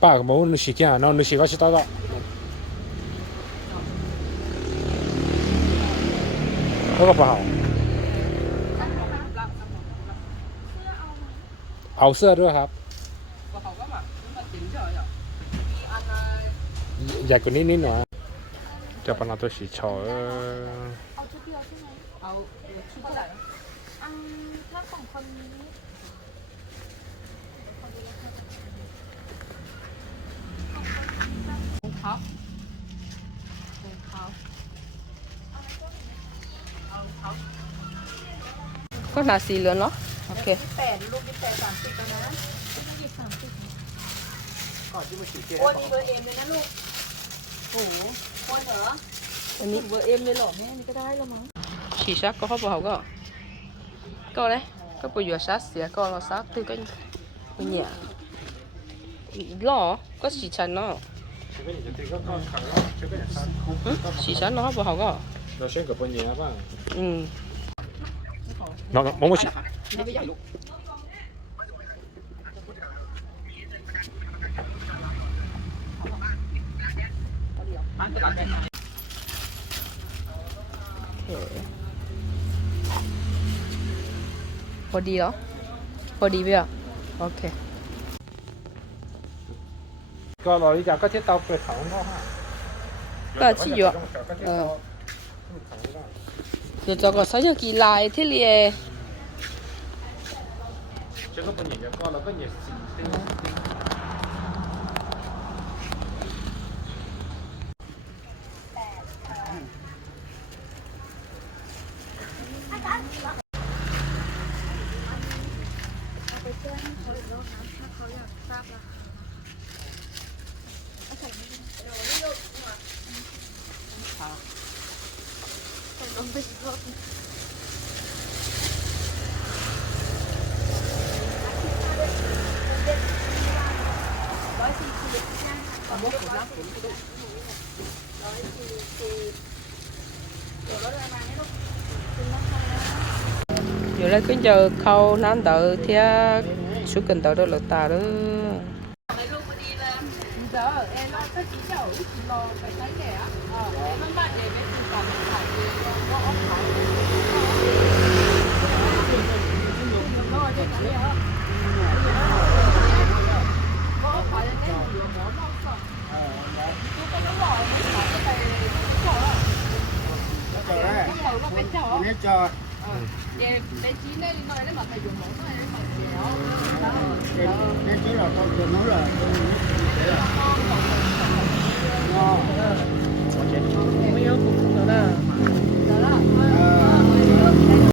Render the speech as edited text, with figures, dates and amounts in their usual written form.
爸个冇你时间，然后你洗个洗到到。那个不好。เอาเสื้อด้วยครับใหญ่กว่านี้นิดหน่อยจะปนตัวสีชอเอาชุดเดียวใช่ไหมเอาชุดเท่าไหร่ถ้าของคนนี้ของเขาก็หนาสีเหลืองเนาะโอเคลูกที่8 30แล้วนะลูกที่30ก่อนที่มาฉีดเกลือโอ้นี่เบอร์เอ็มเลยนะลูกโอ้โหคนเหรออันนี้เบอร์เอ็มเลยเหรอแม่นี่ก็ได้แล้วมั้งฉีดซักก็เขาบอกก็đấy các bộ dừa sát xía con nó sát từ cái nhẹ lỏ có chỉ chắn nó chỉ chắn nó bộ học đó nó sẽ có bao nhiêu ba nó mong muốnพอดีเหรอพอดีไหมอ่ะโอเคก็รอที่จะก็ที่เตาเปิดถังก็ห้าก็ที่อยู่เดี๋ยวจะก็ใช้ยากีฬาที่เรีย这个不粘着，搞了个粘死。Giờ lấy cái giờ khâu nán đợi theo số cần đợi đó là ta đó Để chín đây nói là phải dùng món này phải chéo. Để chín là con nói là